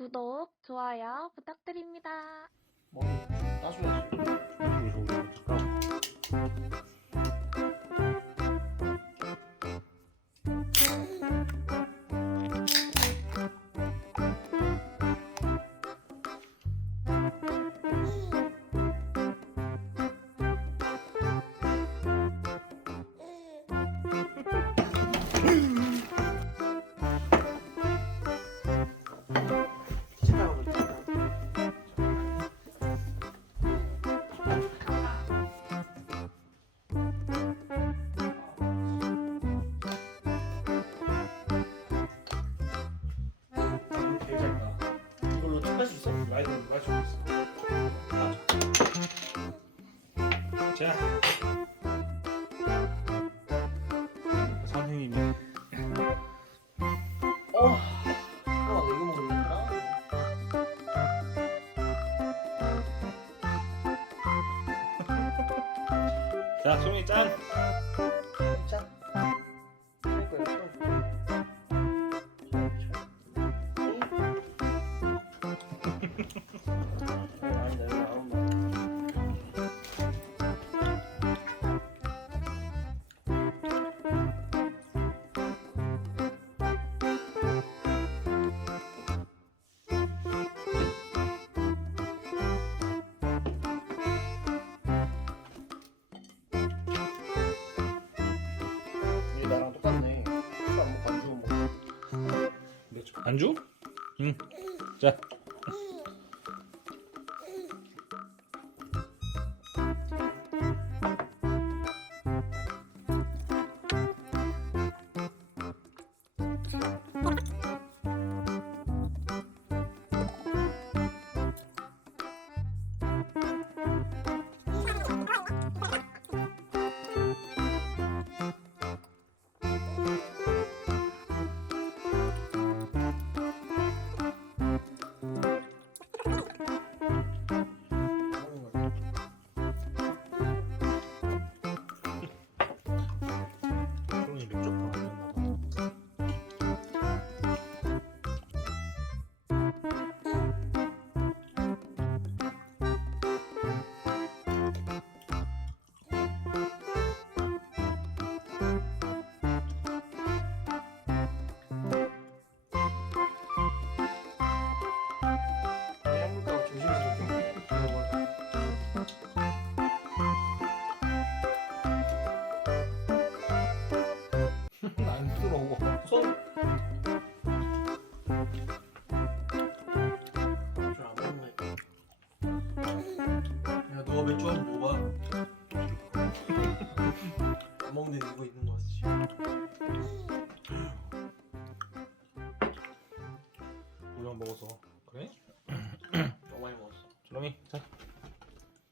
구독, 좋아요 부탁드립니다. 머리 따줘야지. 이걸로 할 수 있어? 라이더 할수 있어. 자, 선생님이. 너 이거 먹는구나. 자, 소영이 짠. 짠. 나랑 똑같네. 술 안 먹고 안주 먹어. 안주? 응. 자. 안 들어오고 손. 안 먹네. 야, 너가 맥주 한번 먹어봐. 안 먹는 데 이거 있는 거지. 우리랑 먹어서 그래? 너무 많이 먹었어. 조롱이 자.